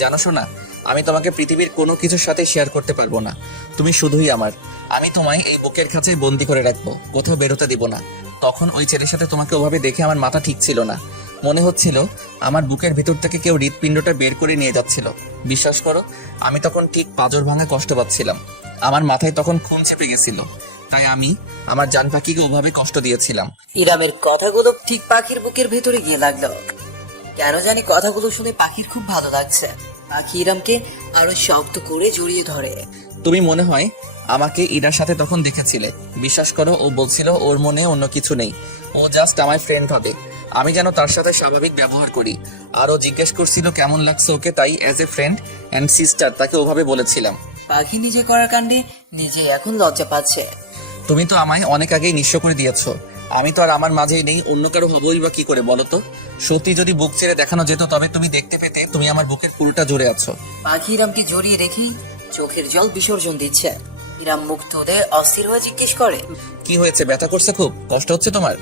জানো শোনা, আমি তোমাকে পৃথিবীর কোনো কিছুর সাথে শেয়ার করতে পারবো না। তুমি শুধুই আমার। আমি তোমায় এই বুকের কাছে বন্দি করে রাখবো, কোথাও বেরোতে দিব না। তখন ওই ছেলের সাথে তোমাকে ওভাবে দেখে আমার মাথা ঠিক ছিল না। মনে হচ্ছিল আমার বুকের ভিতর থেকে কেউ হৃৎপিণ্ডটা বের করে নিয়ে যাচ্ছিল। বিশ্বাস করো, আমি তখন ঠিক পাঁজর ভাঙা কষ্ট পাচ্ছিলাম। আমার মাথায় তখন খুন চেপে গেছিল, তাই আমি আমার জান পাখিকে ওভাবে কষ্ট দিয়েছিলাম। ইরামের কথাগুলো ঠিক পাখির বুকের ভেতরে গিয়ে লাগলো। কেন জানি কথাগুলো শুনে পাখির খুব ভালো লাগছে। পাখি ইরামকে আরো শক্ত করে জড়িয়ে ধরে। তুমি মনে হয় আমাকে ইরার সাথে তখন দেখেছিলে। বিশ্বাস করো, ও বলছিল ওর মনে অন্য কিছু নেই, ও জাস্ট আমার ফ্রেন্ড হবে। আমি যেন তার সাথে স্বাভাবিক ব্যবহার করি। আর ও জিজ্ঞেস করছিল কেমন লাগছে ওকে, তাই as a friend and sister তাকে ওভাবে বলেছিলাম। পাখি নিজে করার কাণ্ডে নিজে এখন লজ্জা পাচ্ছে। তুমি তো আমায় অনেক আগেই নিঃস্ব করে দিয়েছো। আমি তো আর আমার মাঝেই নেই, অন্য কারো হবই বা কি করে বলো তো? সত্যি যদি বুক ছেড়ে দেখানো যেত তবে তুমি দেখতে পেতে তুমি আমার বুকের পুরোটা জুড়ে আছো। পাখি ইরামকে জড়িয়ে রেখেই চোখের জল বিসর্জন দিচ্ছে। ইরাম মুখ তুলে অস্থির হয়ে জিজ্ঞেস করে, কি হয়েছে? ব্যথা করছে? খুব কষ্ট হচ্ছে তোমার?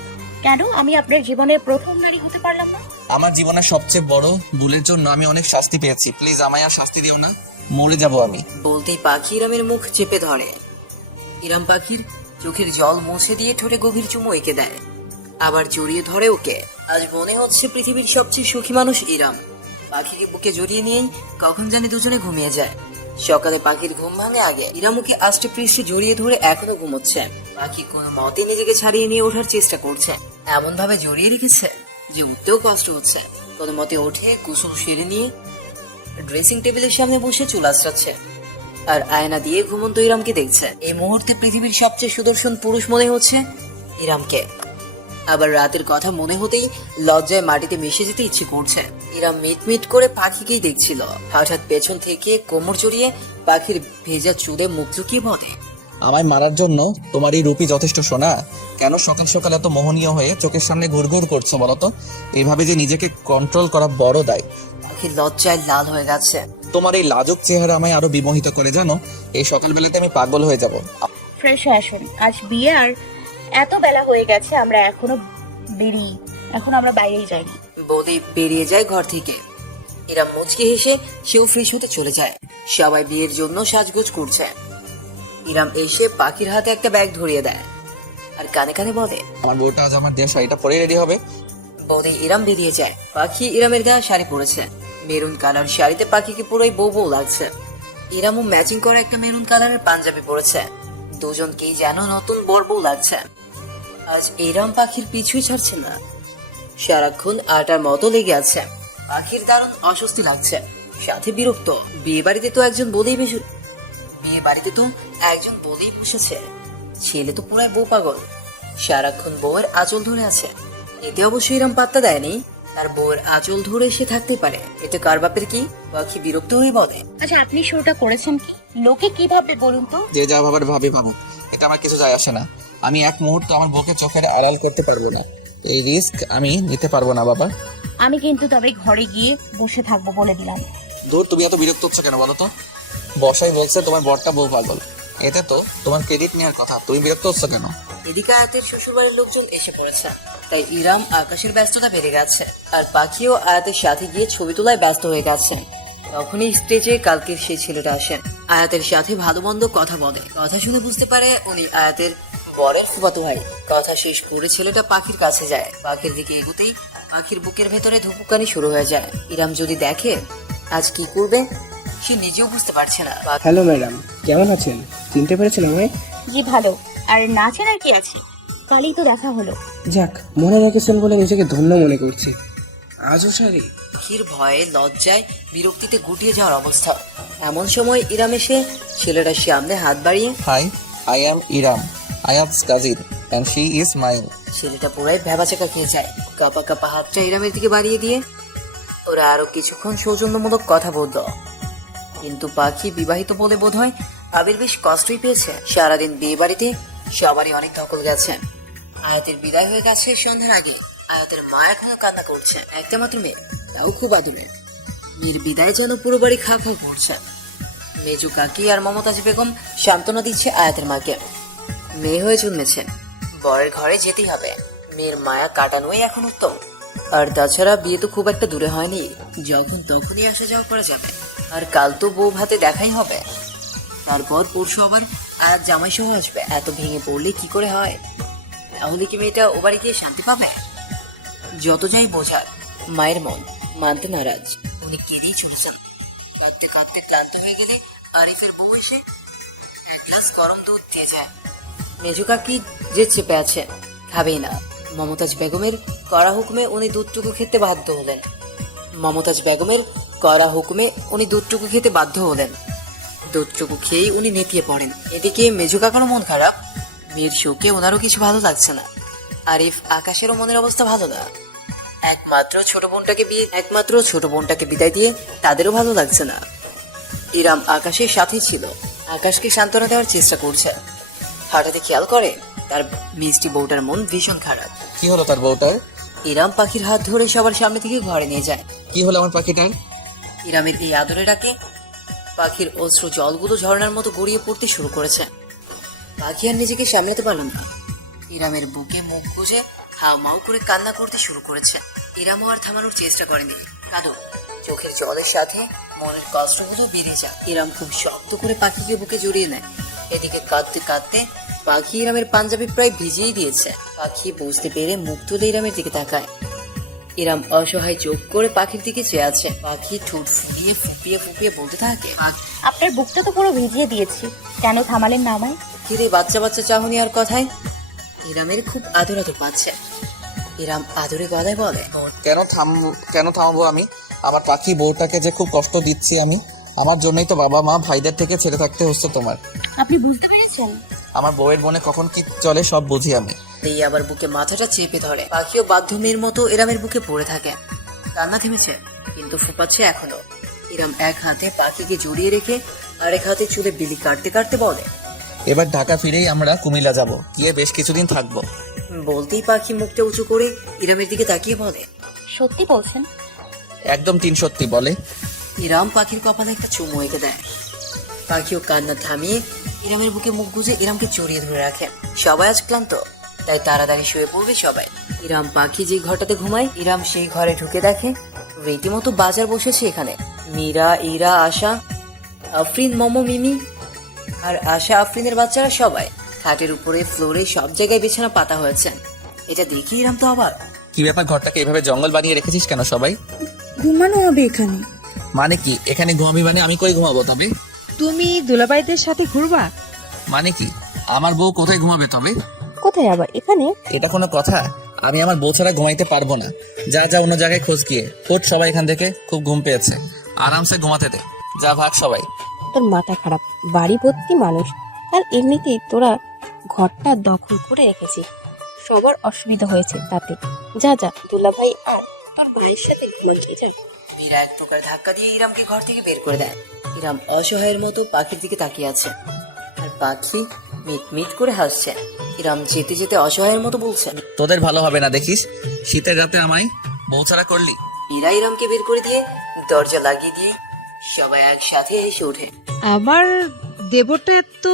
কেন আমি আপনার জীবনের প্রথম নারী হতে পারলাম না? আমার জীবনের সবচেয়ে বড় ভুলের জন্য আমি অনেক শাস্তি পেয়েছি। প্লিজ আমায় আর শাস্তি দিও না, মরে যাব আমি। বলতেই পাখি ইরামের মুখ চেপে ধরে। ইরাম পাখির চোখের জল মুছে দিয়ে ঠোঁটে গভীর চুমু এঁকে দেয়, আবার জড়িয়ে ধরে ওকে। আজ মনে হচ্ছে পৃথিবীর সবচেয়ে সুখী মানুষ ইরাম। পাখিকে বুকে জড়িয়ে নিয়েই কখন জানি দুজনে ঘুমিয়ে যায়। সকালে পাখির ঘুম ভাঙে আগে। ইরাম ওকে আষ্টে পৃষ্ঠে জড়িয়ে ধরে এখনো ঘুমোচ্ছে। পাখি কোনো মতে নিজেকে ছাড়িয়ে নিয়ে ওঠার চেষ্টা করছে, এমন ভাবে জড়িয়ে রেখেছে যে উঠতেও কষ্ট হচ্ছে। কোনো মতে ওঠে, গোসল সেরে নিয়ে ড্রেসিং টেবিলের সামনে বসে চুল আঁচড়াচ্ছে আর আয়না দিয়ে ঘুমন্ত ইরামকে দেখছে। এই মুহূর্তে পৃথিবীর সবচেয়ে সুদর্শন পুরুষ মনে হচ্ছে ইরামকে। আবার রাতের কথা মনে হতেই লজ্জায় মাটিতে মিশে যেতে ইচ্ছে করছে। ইরাম মিট করে পাখিকেই দেখছিল। হঠাৎ পেছন থেকে কোমর জড়িয়ে পাখির ভেজা চুলে মুখ লুকিয়ে বলে, আমায় মারার জন্য তোমার এই রূপই যথেষ্ট শোনা? কেন সকাল সকাল এত মোহনীয় হয়ে চোখের সামনে ঘুরঘুর করছো বলো তো? এইভাবে যে নিজেকে কন্ট্রোল করা বড় দায়। পাখির লজ্জায় লাল হয়ে গেছে। তোমার এই লাজুক চেহারা আমায় আরো বিমোহিত করে, জানো? এই সকালবেলাতে আমি পাগল হয়ে যাব। ফ্রেশ হয়ে আসুন, আজ বিয়ে আর এত বেলা হয়ে গেছে, আমরা আমরা বাইরেই যাইনি। বলেই বেরিয়ে যায় ঘর থেকে। ইরাম মুচকি হেসে সেও ফ্রেশ হতে চলে যায়। সবাই বিয়ের জন্য সাজগোজ করছে। ইরাম এসে পাখির হাতে একটা ব্যাগ ধরিয়ে দেয় আর কানে কানে বলে, আমার বউটা আজ আমার দেওয়া শাড়িটা পরে রেডি হবে। বলে ইরাম বেরিয়ে যায়। পাখি ইরামের গায়ে শাড়ি পরেছে। মেরুন কালার শাড়িতে পাখিকে পুরোই বউ বউ লাগছে। ইরামও ম্যাচিং করা একটা মেরুন কালারের পাঞ্জাবি পরেছে। দুজনকেই যেন নতুন বর বউ লাগছে। আজ ইরাম পাখির পিছুই ছাড়ছে না, সারাক্ষণ আটার মতো লেগে আছে। পাখির দারুণ অস্বস্তি লাগছে, সাথে বিরক্ত। বিয়ে বাড়িতে তো একজন বলেই বসেছে। ছেলে তো পুরাই বউ পাগল, সারাক্ষণ বউয়ের আঁচল ধরে আছে। এতে অবশ্যই ইরাম পাত্তা দেয়নি। তার বউয়ের আঁচল ধরে সে থাকতে পারে, এতে কার বাপের কি? পাখি বিরক্ত হয়ে বলে, আচ্ছা, আপনি শুরুটা করেছেন কি? লোকে কি ভাববে বলুন তো? যে যা ভাবার ভাবি ভাবুক, এটা আমার কিছু যায় আসে না। আমি এক মুহূর্ত আমার বউকে চোখের আড়াল করতে পারবো না। এই রিস্ক আমি নিতে পারবো না বাবা। আমি কিন্তু তবে ঘরে গিয়ে বসে থাকবো বলে দিলাম। দূর, তুমি এত বিরক্ত হচ্ছ কেন বলো তো? বসাই বলছে তোমার বরটা বউ পাগল, এতে তো তোমার ক্রেডিট নেওয়ার কথা, তুমি বিরক্ত হচ্ছ কেন? এদিকে আয়াতের শ্বশুরবাড়ির লোকজন এসে পড়েছে, তাই ইরাম আকাশের ব্যস্ততা বেড়ে গেছে। আর পাখিও আয়াতের সাথে গিয়ে ছবি তোলায় ব্যস্ত হয়ে গেছে। তখনই স্টেজে কালকে সেই ছেলেটা আসেন, আয়াতের সাথে ভালো মন্দ কথা বলে। কথা শুনে বুঝতে পারে উনি আয়াতের বরের ফুফাতো ভাই। কথা শেষ করে ছেলেটা পাখির কাছে যায়। পাখির দিকে এগোতেই পাখির বুকের ভেতরে ধুকপুকানি শুরু হয়ে যায়। ইরাম যদি দেখে আজ কি করবে সে নিজেও বুঝতে পারছে না। হ্যালো ম্যাডাম, কেমন আছেন? চিনতে পেরেছেন আমায়? জি ভালো, আর নাচের আর কি আছে, কালই তো দেখা হলো। যাক, মনে রেখেছেন বলে নিজেকে ধন্য মনে করছি। আজও শাড়ি? পাখির ভয়ে, লজ্জায়, বিরক্তিতে গুটিয়ে যাওয়ার অবস্থা। এমন সময় ইরাম এসে ছেলেটার সামনে হাত বাড়িয়ে, hi, I am Iram, Ayat's cousin and she is mine. ছেলেটা পুরাই ভেবাচাকা খেয়ে যায়। কাপা কাপা হাতটা ইরামের দিকে বাড়িয়ে দিয়ে ওরা আরো কিছুক্ষণ সৌজন্যমূলক কথা বলল। কিন্তু পাখি বিবাহিত বলে বোধ হয় আবির বেশ কষ্টই পেয়েছে। সারাদিন বিয়ে বাড়িতে সবারই অনেক ধকল গেছে। আয়াতের বিদায় হয়ে গেছে সন্ধ্যার আগে। আয়াতের মা এখনো কান্না করছে। একটা মাত্র মেয়ে, তাও খুব আদুরে। মেয়ের বিদায় যেন পুরো বাড়ি খা খা করছে। মেজু কাকি আর মমতাজ বেগম সান্ত্বনা দিচ্ছে আয়াতের মাকে। মেয়ে হয়ে জন্মেছে, বরের ঘরে যেতেই হবে। মেয়ের মায়া কাটানোই এখন উত্তম। আর তাছাড়া বিয়ে তো খুব একটা দূরে হয়নি, যখন তখনই আসা যাওয়া করা যাবে। আর কাল তো বউ ভাতে দেখাই হবে, তারপর পরশু আবার আর জামাই সহ আসবে। এত ভেঙে পড়লে কি করে হয়? তাহলে কি মেয়েটা ও বাড়ি গিয়ে শান্তি পাবে? যত যাই বোঝার, মায়ের মন মানতে নারাজ। উনি কেঁদেই চলেছেন। কাঁদতে কাঁদতে ক্লান্ত হয়ে গেলে আরিফের বউ এসে এক গ্লাস গরম দুধ দিয়ে যায়। মেজু কাকি যে চেপে আছে, খাবেই না। মমতাজ বেগমের কড়া হুকুমে উনি দুধটুকু খেতে বাধ্য হলেন। দুধটুকু খেয়েই উনি নেতিয়ে পড়েন। এদিকে মেজু কাকারও মন খারাপ, মেয়ের শোকে ওনারও কিছু ভালো লাগছে না। আরিফ আকাশেরও মনের অবস্থা ভালো না। একমাত্র ছোট বোনটাকে বিদায় দিয়ে তাদেরও ভালো লাগছে না। ইরাম আকাশের সাথেই ছিল, আকাশকে সান্ত্বনা দেওয়ার চেষ্টা করছে। হঠাৎ খেয়াল করে তার মিষ্টি বউটার মন ভীষণ খারাপ। কি হলো তার বউটার? ইরাম পাখির হাত ধরে সবার সামনে থেকে ঘরে নিয়ে যায়। কি হলো আমার পাখিটার? ইরামের এই আদরে ডাকে পাখির অশ্রু জলগুলো ঝর্ণার মতো গড়িয়ে পড়তে শুরু করেছে। পাখি আর নিজেকে সামলাতে পারল না, ইরামের বুকে মুখ গুজে হাও মাও করে কান্না করতে শুরু করেছে। ইরামও আর থামানোর চেষ্টা করেনি। কাঁদো, চোখের জলের সাথে মনের কষ্টগুলো বেড়ে যায়। ইরাম খুব শক্ত করে পাখিকে বুকে জড়িয়ে নেয়। এদিকে কাঁদতে কাঁদতে পাখি ইরামের পাঞ্জাবি প্রায় ভিজিয়ে দিয়েছে। পাখি বুঝতে পেরে মুখ তুলে ইরামের দিকে তাকায়। ইরাম অসহায় চোখ করে পাখির দিকে চেয়ে আছে। পাখি ঠোঁট ফুপিয়ে ফুপিয়ে বলতে থাকে, আপনার বুকটা তো পুরো ভিজিয়ে দিয়েছি, কেন থামালেন না আমায়? কিরে বাচ্চা বাচ্চা চাহনি আর কথায়। ইরামের খুব আদর পাচ্ছে। ইরাম আদরে গলায় বলে, কেন থামবো আমি? আমার পাখি বউটাকে যে খুব কষ্ট দিচ্ছি আমি, আমার জন্যই তো বাবা মা ভাইদের থেকে ছেড়ে থাকতে হচ্ছে তোমার। আপনি বুঝতে পেরেছেন? আমার বউয়ের মনে কখন কি চলে সব বুঝি আমি। এই আবার বুকে মাথাটা চেপে ধরে। পাখিও বাধ্য মেয়ের মতো ইরামের বুকে পড়ে থাকে। কান্না থেমেছে কিন্তু ফুপাচ্ছে এখনো। ইরাম এক হাতে পাখিকে জড়িয়ে রেখে আরেক হাতে চুলে বিলি কাটতে কাটতে বলে, এবার ঢাকা ফিরেই আমরা কুমিল্লা যাব, গিয়ে বেশ কিছুদিন থাকবো। বলতেই পাখি মুখটা উঁচু করে ইরামের দিকে তাকিয়ে বলে, সত্যি বলছেন? একদম 3 সত্যি বলে। ইরাম পাখির কপালে একটা চুমু এঁকে দেয়। পাখিও কান্না থামিয়ে ইরামের বুকে মুখ গুজে ইরামকে জড়িয়ে ধরে রাখে। সবাই আজ ক্লান্ত, তাই তাড়াতাড়ি শুয়ে পড়বে সবাই। ইরাম পাখি যে ঘরটাতে ঘুমায়, ইরাম সেই ঘরে ঢুকে দেখে রীতিমতো বাজার বসেছে এখানে। মীরা, ইরা, আশা, আফরিন, মমো, মিমি আর আশা আফরিনের বাচ্চারা সবাই খাটের উপরে, ফ্লোরে, সব জায়গায় বিছানা পাতা হয়েছে। এটা দেখি ইরাম তো আবার, কি ব্যাপার, ঘরটাকে এভাবে জঙ্গল বানিয়ে রেখেছিস কেন? সবাই ঘুমানো হবে এখানে। মানে কি? এখানে ঘুমাবি মানে আমি কই ঘুমাবো তবে? তুমি দুলাভাইদের সাথে ঘুরবা? মানে কি? আমার বউ কোথায় ঘুমাবে তবে? কোথায় আবার? এখানে? এটা কোনো কথা? আমি আমার বউ ছাড়া ঘুমাইতে পারবো না। যা যা অন্য জায়গায় খোঁজ গিয়ে ফোট সবাই এখান থেকে, খুব ঘুম পেয়েছে, আরামসে ঘুমাতে দে। যা ভাগ সবাই। তোর মাথা খারাপ, বাড়ি ভর্তি মানুষ, আর এমনিতেই তোরা ঘরটা দখল করে রেখেছিস, সবার অসুবিধা হয়েছে তাতে। যা যা দুলাভাই আর তোর ভাইয়ের সাথে ঘুমা গিয়ে যা। মীরা এক প্রকার ধাক্কা দিয়ে ইরামকে ঘর থেকে বের করে দেয়। ইরাম অসহায়ের মতো পাখির দিকে তাকিয়ে আছে, আর পাখি মিট মিট করে হাসছে। ইরাম যেতে যেতে অসহায়ের মতো বলছে, তোদের ভালো হবে না দেখিস, শীতের রাতে আমায় বউ ছাড়া করলি। মীরা ইরামকে বের করে দিয়ে দরজা লাগিয়ে দিয়ে সবাই একসাথে হেসে ওঠে। আমার দেবরটা এত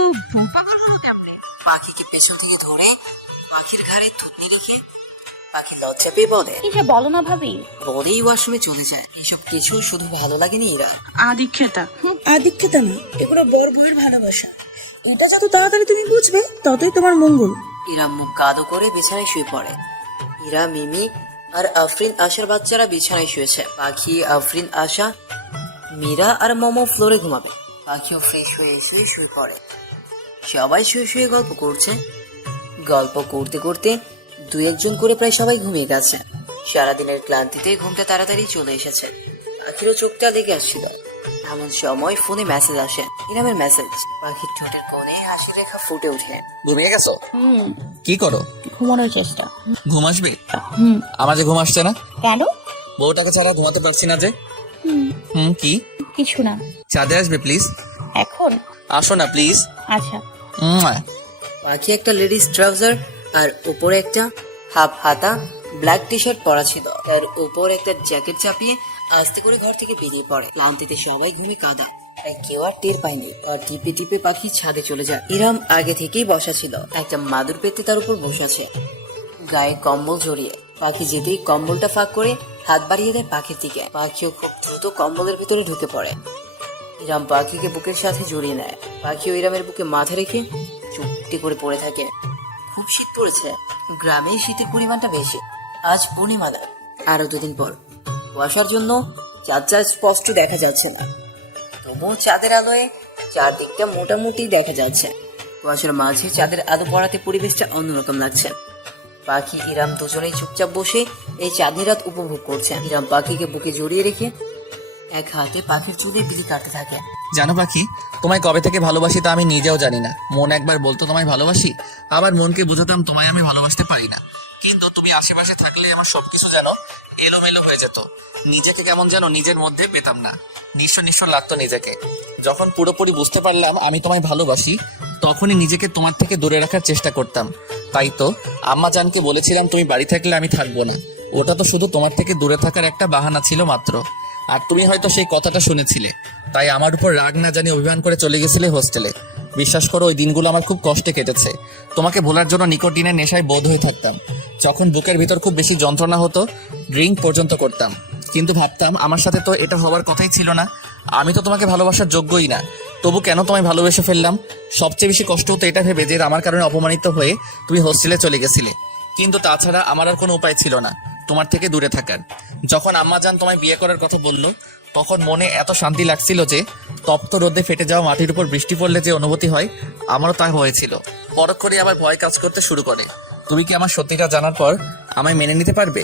পাগল হলো কেমনে? পাখিকে পেছন থেকে ধরে পাখির ঘাড়ে থুতনি রেখে পাখি লজ্জা পেয়ে বলে, কি যে বলো না ভাবি। বলেই ওয়াশরুমে চলে যায়। এসব কিছু শুধু ভালো লাগেনি ইরা, আদিক্ষেতা। আদিক্ষেতা না, এগুলো বর বউয়ের ভালোবাসা। এটা যত তাড়াতাড়ি তুমি বুঝবে ততই তোমার মঙ্গল। ইরা মুখ কাদো করে বিছানায় শুয়ে পড়ে। ইরা, মিমি আর আফরিন আশার বাচ্চারা বিছানায় শুয়েছে। পাখি, আফরিন, আশা, মীরা আর মোমো ফ্লোরে ঘুমাবে। পাখিও ফ্রেশ হয়ে এসে শুয়ে পড়ে। সবাই শুয়ে শুয়ে গল্প করছে। গল্প করতে করতে 2-1 করে প্রায় সবাই ঘুমিয়ে গেছে। সারাদিনের ক্লান্তিতে ঘুমটা তাড়াতাড়ি চলে এসেছে। পাখিরও চোখটা লেগে আসছিল। এমন সময় ফোনে মেসেজ আসে, ইরামের মেসেজ। পাখির ঠোঁটের কোণে হাসি রেখা ফুটে ওঠে। ঘুমিয়ে গেছো? কি করো? ঘুমানোর চেষ্টা। ঘুম আসবে? আমার যে ঘুম আসছে না। কেন? বউটাকে ছাড়া ঘুমাতে পারছি না যে। কি? কিছু না। ছাদে আসবে প্লিজ? এখন? আসো না প্লিজ। আচ্ছা। পাখি একটা লেডিস ট্রাউজার আর উপরে একটা হাফ হাতা ব্ল্যাক টি শার্ট পরা ছিল। তার উপর একটা জ্যাকেট চাপিয়ে আস্তে করে ঘর থেকে বেরিয়ে পড়ে। ক্লান্তিতে সবাই ঘুমে কাঁদা, তাই কেউ আর টের পায়নি। আর টিপে টিপে পাখি ছাদে চলে যায়। ইরাম আগে থেকেই বসা ছিল, একটা মাদুর পেতে তার উপর বসে আছে, গায়ে কম্বল জড়িয়ে। পাখি যেতেই কম্বলটা ফাঁক করে হাত বাড়িয়ে দেয় পাখির দিকে। পাখিও খুব দ্রুত কম্বলের ভিতরে ঢুকে পড়ে। ইরাম পাখিকে বুকের সাথে জড়িয়ে নেয়। পাখিও ইরামের বুকে মাথা রেখে চুপটি করে পড়ে থাকে। খুব শীত পড়েছে, গ্রামে শীতের পরিমাণটা বেশি। আজ পূর্ণিমা রাত, আরো 2 দিন পর। কুয়াশার জন্য চাঁদটা স্পষ্ট দেখা যাচ্ছে না, তবুও চাঁদের আলোয় চারদিকটা মোটামুটি দেখা যাচ্ছে। কুয়াশার মাঝে চাঁদের আলো পড়াতে পরিবেশটা অন্যরকম লাগছে। পাখি ইরাম দুজনেই চুপচাপ বসে এই চাঁদের রাত উপভোগ করছে। ইরাম পাখিকে বুকে জড়িয়ে রেখে এক হাতে পাখির চুলে বিলি কাটতে থাকে। জানো পাখি, তোমায় কবে থেকে ভালোবাসি তা আমি নিজেও জানি না। মন একবার বলতো তোমায় ভালোবাসি, আবার মনকে বোঝাতাম তোমায় আমি ভালোবাসতে পারি না। কিন্তু তুমি আশেপাশে থাকলে আমার সবকিছু যেন এলোমেলো হয়ে যেত। নিজেকে কেমন যেন নিজের মধ্যে পেতাম না, নিঃস্ব লাগতো নিজেকে। যখন পুরোপুরি বুঝতে পারলাম আমি তোমায় ভালোবাসি, তখনই নিজেকে তোমার থেকে দূরে রাখার চেষ্টা করতাম। তাই তো আম্মা জানকে বলেছিলাম তুমি বাড়ি থাকলে আমি থাকবো না। ওটা তো শুধু তোমার থেকে দূরে থাকার একটা বাহানা ছিল মাত্র। আর তুমি হয়তো সেই কথাটা শুনেছিলে, তাই আমার উপর রাগ না জানি অভিমান করে চলে গেছিলে হোস্টেলে। বিশ্বাস করো, ওই দিনগুলো আমার খুব কষ্টে কেটেছে। তোমাকে ভোলার জন্য নিকোটিনের নেশায় বোধ হয়ে থাকতাম। যখন বুকের ভিতর খুব বেশি যন্ত্রণা হতো, ড্রিঙ্ক পর্যন্ত করতাম। কিন্তু ভাবতাম আমার সাথে তো এটা হওয়ার কথাই ছিল না। আমি তো তোমাকে ভালোবাসার যোগ্যই না, তবু কেন তোমায় ভালোবেসে ফেললাম। সবচেয়ে বেশি কষ্ট হতো এটা ভেবে যে আমার কারণে অপমানিত হয়ে তুমি হোস্টেলে চলে গেছিলে। কিন্তু তাছাড়া আমার আর কোনো উপায় ছিল না তোমার থেকে দূরে থাকার। যখন আম্মা জান তোমায় বিয়ে করার কথা বললো, তখন মনে এত শান্তি লাগছিল যে তপ্ত রোদে ফেটে যাওয়া মাটির উপর বৃষ্টি পড়লে যে অনুভূতি হয়, আমারও তা হয়েছিল। পরক্ষণে আবার ভয় কাজ করতে শুরু করে। তুমি কি আমার সত্যিটা জানার পর আমায় মেনে নিতে পারবে?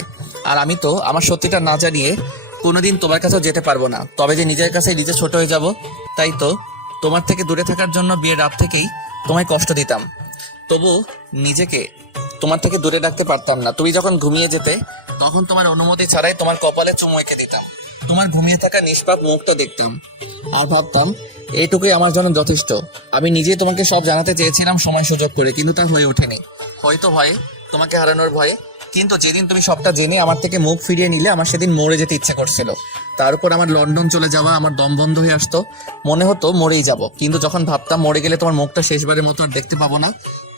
আর আমি তো আমার সত্যিটা না জানিয়ে কোনোদিন তোমার কাছেও যেতে পারবো না, তবে যে নিজের কাছে নিজে ছোট হয়ে যাব। তাই তো তোমার থেকে দূরে থাকার জন্য বিয়ের রাত থেকেই তোমায় কষ্ট দিতাম, তবু নিজেকে তোমার থেকে দূরে রাখতে পারতাম না। তুমি যখন ঘুমিয়ে যেতে, তখন তোমার অনুমতি ছাড়াই তোমার কপালে চুমু এঁকে দিতাম। তোমার ঘুমিয়ে থাকা নিষ্পাপ মুখটা দেখতাম আর ভাবতাম এইটুকুই আমার জন্য যথেষ্ট। আমি নিজেই তোমাকে সব জানাতে চেয়েছিলাম সময় সুযোগ করে, কিন্তু তা হয়ে ওঠেনি। হয়তো ভয়ে, তোমাকে হারানোর ভয়ে। কিন্তু যেদিন তুমি সবটা জেনে আমার থেকে মুখ ফিরিয়ে নিলে, আমার সেদিন মরে যেতে ইচ্ছে করছিল। তার উপর আমার লন্ডন চলে যাওয়া, আমার দম বন্ধ হয়ে আসতো, মনে হতো মরেই যাব। কিন্তু যখন ভাবতাম মরে গেলে তোমার মুখটা শেষবারের মতো আর দেখতে পাবো না,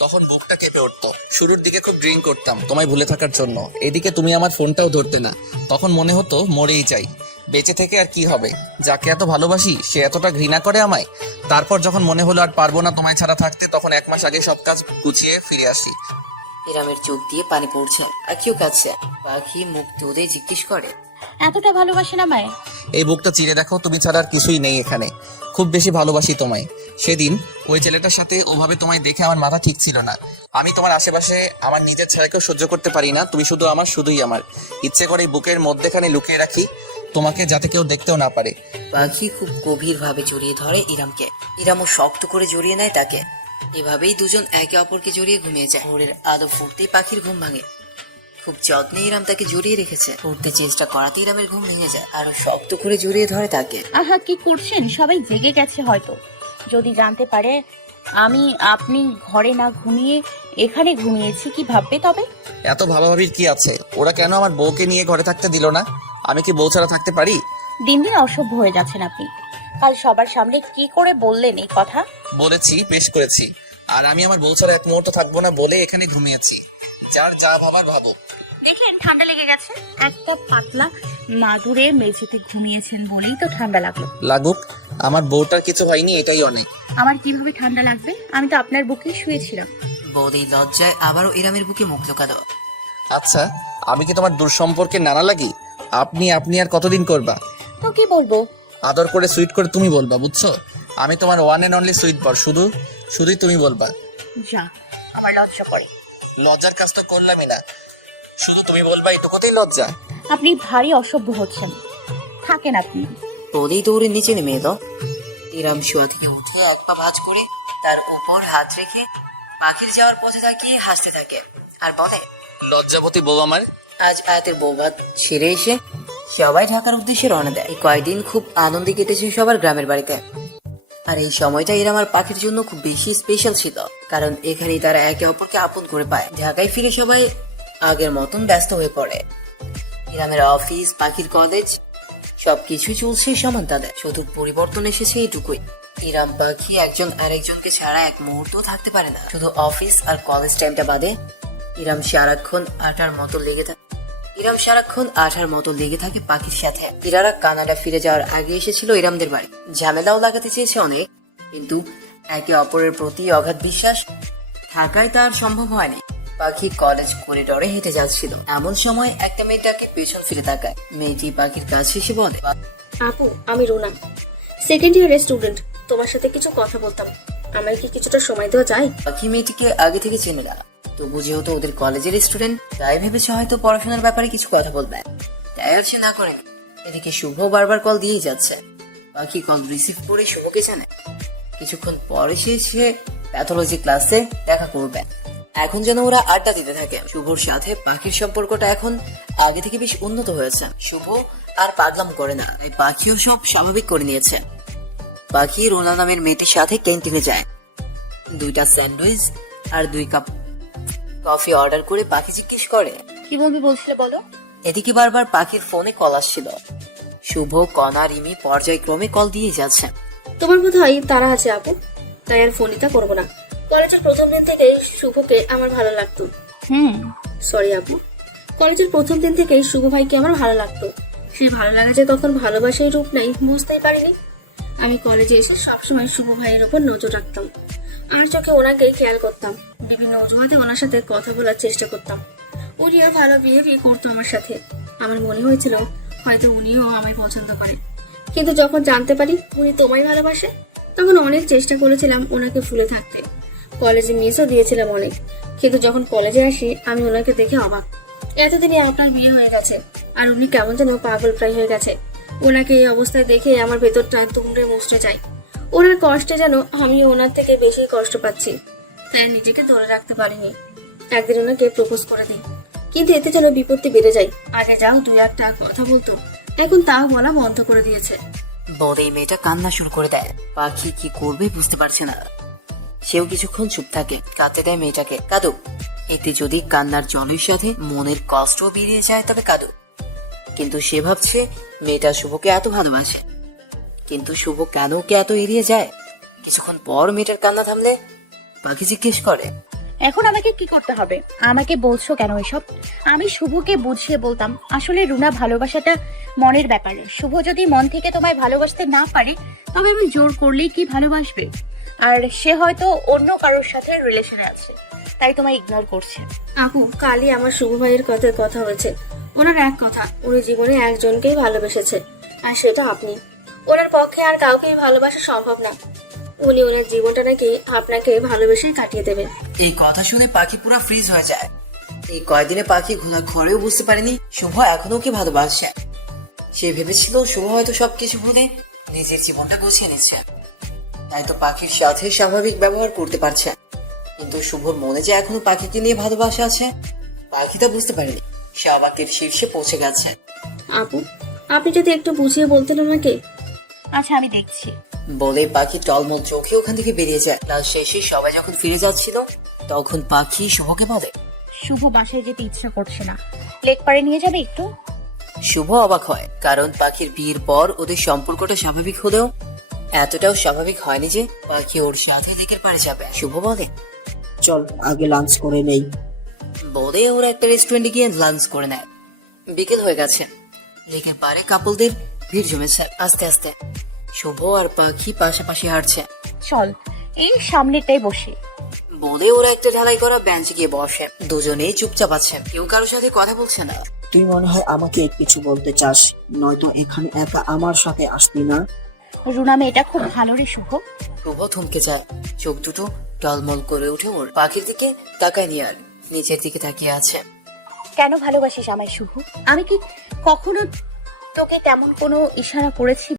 তখন বুকটা কেঁপে উঠতো। শুরুর দিকে খুব ড্রিঙ্ক করতাম তোমায় ভুলে থাকার জন্য। এদিকে তুমি আমার ফোনটাও ধরতে না, তখন মনে হতো মরেই যাই, বেঁচে থেকে আর কি হবে। যাকে এত ভালোবাসি সে এতটা ঘৃণা করে আমায়। তারপর যখন মনে হলো আর পারবো না তোমায় ছাড়া থাকতে, তখন 1 মাস আগে সব কাজ গুছিয়ে ফিরে আসি। ইরামের চোখ দিয়ে পানি পড়ছে, পাখিও কাঁদছে। পাখি মুখ তুলে জিজ্ঞেস করে, এতটা ভালোবাসেন আমায়? এই বুকটা চিরে দেখো, তুমি ছাড়া আর কিছুই নেই এখানে। খুব বেশি ভালোবাসি তোমায়। সেদিন ওই ছেলেটার সাথে ওভাবে তোমায় দেখে আমার মাথা ঠিক ছিল না। আমি তোমার আশেপাশে আমার নিজের ছায়াকেও সহ্য করতে পারি না। তুমি শুধু আমার, শুধুই আমার। ইচ্ছে করে এই বুকের মধ্যেখানে লুকিয়ে রাখি তোমাকে, যাতে কেউ দেখতেও না পারে। পাখি খুব গভীর ভাবে জড়িয়ে ধরে ইরামকে। ইরামও শক্ত করে জড়িয়ে নেয় তাকে। এভাবেই দুজন একে অপরকে জড়িয়ে ঘুমিয়ে যায়। ভোরের আলো ফুটতেই পাখির ঘুম ভাঙে। খুব যত্নে ইরাম তাকে জড়িয়ে রেখেছে। উঠতে চেষ্টা করাতে ইরামের ঘুম ভেঙে যায়, আরো শক্ত করে জড়িয়ে ধরে তাকে। আহা, কি করছেন? সবাই জেগে গেছে হয়তো। যদি জানতে পারে আপনি ঘরে না ঘুমিয়ে এখানে ঘুমিয়েছি, কি ভাববে তবে? এত ভাবাভাবির কি আছে? ওরা কেন আমার বউকে নিয়ে ঘরে থাকতে দিল না? আমি কি বউ ছাড়া থাকতে পারি? দিন দিন অসভ্য হয়ে যাচ্ছেন আপনি। কাল সবার সামনে কি করে বললেন এই কথা? বলেছি, বেশ করেছি। আর আমি আমার বউ ছাড়া এক মুহূর্ত থাকবো না বলে এখানে ঘুমিয়েছি। যার যা ভাবার ভাবো। দেখলেন, ঠান্ডা লেগে গেছে। একটা পাতলা মাদুরে মেঝেতে ঘুমিয়েছেন বলেই তো ঠান্ডা লাগলো। লাগুক, আমার বউটার কিছু হয়নি, এটাই অনেক। আমার কিভাবে ঠান্ডা লাগবে? আমি তো আপনার বুকেই শুয়েছিলাম। বৌদি লজ্জায় আবারও ইরামের বুকে মুখ লুকালো। আচ্ছা, আমি কি তোমার দূর সম্পর্কে নানা লাগি? আপনি আর কতদিন করবা? তো কি বলবো? আদর করে সুইট করে তুমি বলবা, বুঝছো? আমি তোমার ওয়ান এন্ড অনলি সুইট বর, শুধুই তুমি বলবা। যা, আমার লজ্জা করে। লজ্জার কাজ তো করলামই না, শুধু তুমি বলবা, এটুকুতেই লজ্জা? আপনি ভারী অসভ্য হচ্ছেন। থাকেন আপনি। বৌদি দৌড়ে নিচে নেমে এলো। ইরাম শোয়া থেকে উঠে এক পা ভাঁজ করে তার উপর হাত রেখে পাখির যাওয়ার পথে তাকিয়ে হাসতে থাকে আর বলে, লজ্জাবতী বউ আমার। আজ আয়াতের বৌভাত সেরে এসে সবাই ঢাকার উদ্দেশ্যে রওনা দেয়। এই কয়েকদিন খুব আনন্দে কেটেছে সবার গ্রামের বাড়িতে। আর এই সময়টা ইরাম আর পাখির জন্য খুব বেশি স্পেশাল ছিল, কারণ এখানেই তারা একে অপরকে আপন করে পায়। ঢাকায় ফিরে সবাই আগের মতন ব্যস্ত হয়ে পড়ে। ইরামের অফিস, পাখির কলেজ, সবকিছু চলছে সমান তাদের। শুধু পরিবর্তন এসেছে এইটুকুই। ইরাম পাখি একজন আরেকজনকে ছাড়া এক মুহূর্ত থাকতে পারে না। শুধু অফিস আর কলেজ টাইমটা বাদে ইরাম সারাক্ষণ আটার মতো লেগে থাকে ইরাম সারাক্ষণ আঠার মতো লেগে থাকে পাখির সাথে। ইরারা কানাডা ফিরে যাওয়ার আগে এসেছিল ইরামদের বাড়ি। ঝামেলাও লাগাতে চেয়েছে অনেক, কিন্তু একে অপরের প্রতি অগাধ বিশ্বাস থাকায় তার সম্ভব হয়নি। পাখি কলেজ করিডরে হেঁটে যাচ্ছিল, এমন সময় একটা মেয়েটাকে পেছন ফিরে তাকায়। মেয়েটি পাখির কাছে এসে বলে, আপু, আমি রুনা, সেকেন্ড ইয়ারের স্টুডেন্ট। তোমার সাথে কিছু কথা বলতাম। আমায় কি কিছুটা সময় দেওয়া যায়? পাখি মেয়েটিকে আগে থেকে চেনে না, তবু যেহেতু ওদের কলেজের স্টুডেন্ট, তাই ভেবেছে হয়তো পড়াশোনার ব্যাপারে কিছু কথা বলবে, তাই আর সে না করেনি। এদিকে শুভ বারবার কল দিয়েই যাচ্ছে। পাখি কল রিসিভ করে শুভকে জানে কিছুক্ষণ পরে সে প্যাথোলজি ক্লাসে দেখা করবে। এখন যেন ওরা আড্ডা দিতে থাকে। শুভর সাথে পাখির সম্পর্কটা এখন আগে থেকে বেশ উন্নত হয়েছে। শুভ আর পাগলাম করে না, তাই পাখিও সব স্বাভাবিক করে নিয়েছে। পাখি রোনা নামের মেয়েটির সাথে ক্যান্টিনে যায়। 2টা স্যান্ডউইচ আর 2 কাপ কফি অর্ডার করে পাখি জিজ্ঞেস করে, কি বলবি বলছিলে বলো। এদিকে বারবার পাখির ফোনে কল আসছিল। শুভ, কণা, রিমি পর্যায়ক্রমে কল দিয়ে যাচ্ছে। তোমার বোধহয় তারা আছে আপু, তাই আর ফোনটা করবো না। কলেজের প্রথম দিন থেকেই শুভকে আমার ভালো লাগতো। সরি আপু, কলেজের প্রথম দিন থেকেই শুভ ভাইকে আমার ভালো লাগতো। সেই ভালো লাগা যে কখন ভালোবাসার রূপ নেই বুঝতেই পারিনি। আমি কলেজে এসে সবসময় শুভ ভাইয়ের ওপর নজর রাখতাম। আমার চোখে ওনাকেই খেয়াল করতাম। বিভিন্ন অজুহাতে ওনার সাথে কথা বলার চেষ্টা করতাম। উনিও ভালো বিহেভিয়ার করতো আমার সাথে। আমার মনে হয়েছিল হয়তো উনিও আমায় পছন্দ করে। কিন্তু যখন জানতে পারি উনি তোমায় ভালোবাসে, তখন অনেক চেষ্টা করেছিলাম ওনাকে ভুলে থাকতে। কলেজে মিসও দিয়েছিলাম অনেক, কিন্তু যখন কলেজে আসি আমি ওনাকে দেখে অবাক। এতদিনে আপনার বিয়ে হয়ে গেছে, আর উনি কেমন যেন পাগল প্রায় হয়ে গেছে। ওনাকে এই অবস্থায় দেখে আমার ভেতরটা দুমড়ে মুচড়ে যায়। ওনার কষ্টে যেন আমি ওনার থেকে বেশি কষ্ট পাচ্ছি, তাই নিজেকে ধরে রাখতে পারিনি। একদিন ওনাকে প্রপোজ করে দিই, কিন্তু এতে যেন বিপত্তি বেড়ে যায়। আগে যাও 2-1টা কথা বলতো, এখন তাও বলা বন্ধ করে দিয়েছে। বলে এই মেয়েটা কান্না শুরু করে দেয়। পাখি কি করবে বুঝতে পারছে না। সেও কিছুক্ষণ চুপ থাকে, কাঁদতে দেয় মেয়েটাকে। কাঁদুক, এতে যদি কান্নার জলের সাথে মনের কষ্ট বেরিয়ে যায় তবে কাঁদুক। কিন্তু সে ভাবছে মেয়েটা শুভকে এত ভালোবাসে, কিন্তু শুভ কেন ওকে এত এড়িয়ে যায়। কিছুক্ষণ পর মেয়েটার কান্না থামলে পাখি জিজ্ঞেস করে, এখন আমাকে কি করতে হবে? আমাকে বলছো কেন এসব? আমি শুভকে বুঝিয়ে বলতাম আসলে রুনা ভালোবাসাটা মনের ব্যাপারে। শুভ যদি মন থেকে তোমায় ভালোবাসতে না পারে, তবে আমি জোর করলেই কি ভালোবাসবে? আর সে হয়তো অন্য কারোর সাথে রিলেশনে আছে, তাই তোমায় ইগনোর করছে। আপু, কালই আমার শুভ ভাইয়ের কথা হয়েছে। ওনার এক কথা, উনি জীবনে একজনকেই ভালোবেসেছে, আর সেটা আপনি। ওনার পক্ষে আর কাউকেই ভালোবাসা সম্ভব না। উনি ওনার জীবনটা নাকি আপনাকে ভালোবেসেই কাটিয়ে দেবে। এই কথা শুনে পাখি পুরো ফ্রিজ হয়ে যায়। এই কয়েকদিনে পাখি ঘোলা ঘরেও বুঝতে পারেনি শুভ এখনো ওকে ভালোবাসছে। সে ভেবেছিল শুভ হয়তো সবকিছু ভুলে নিজের জীবনটা গুছিয়ে নিচ্ছে, তাই তো পাখির সাথে স্বাভাবিক ব্যবহার করতে পারছে। কিন্তু শুভর মনে যে এখনো পাখিকে নিয়ে ভালোবাসা আছে, পাখি তা বুঝতে পারেনি। সে আবাকের শীর্ষে পৌঁছে গেছে। আপু, আপনি যদি একটু বুঝিয়ে বলতেন ওনাকে। আচ্ছা, আমি দেখছি। বলে পাখি টলমল চোখে ওখান থেকে বেরিয়ে যায়। ক্লাস শেষে সবাই যখন ফিরে যাচ্ছিল, তখন পাখি শুভকে বলে, শুভ বাসায় যেতে ইচ্ছা করছে না, লেক পাড়ে নিয়ে যাবে একটু? শুভ অবাক হয়, কারণ পাখির বিয়ের পর ওদের সম্পর্কটা স্বাভাবিক হলেও এতটাও স্বাভাবিক হয়নি যে পাখি ওর সাথে লেকের পাড়ে যাবে। শুভ বলে, চল আগে লাঞ্চ করে নেই। বলে ওরা একটা রেস্টুরেন্টে গিয়ে লাঞ্চ করে নেয়। বিকেল হয়ে গেছে, লেকের পাড়ে কাপলদের ভিড় জমেছে। আস্তে আস্তে শুভ আর পাখি পাশাপাশি হাঁটছে। চল এই সামনেটাই বসে। বলে ওরা একটা ঢালাই করা বেঞ্চে গিয়ে বসে। দুজনেই চুপচাপ আছে, কেউ কারোর সাথে কথা বলছে না। তুই মনে হয় আমাকে কিছু বলতে চাস, নয়তো এখানে একা আমার সাথে আসবি না। রুনা মেয়েটা খুব ভালো রে শুভ। শুভ থমকে যায়, চোখ দুটো টলমল করে উঠে ওর। পাখির দিকে তাকায় নিয়ে আর নিচের দিকে তাকিয়ে আছে। কেন ভালোবাসিস আমায় শুভ? আমি কি কখনো তোকে তেমন কোনো ইশারা করেছি?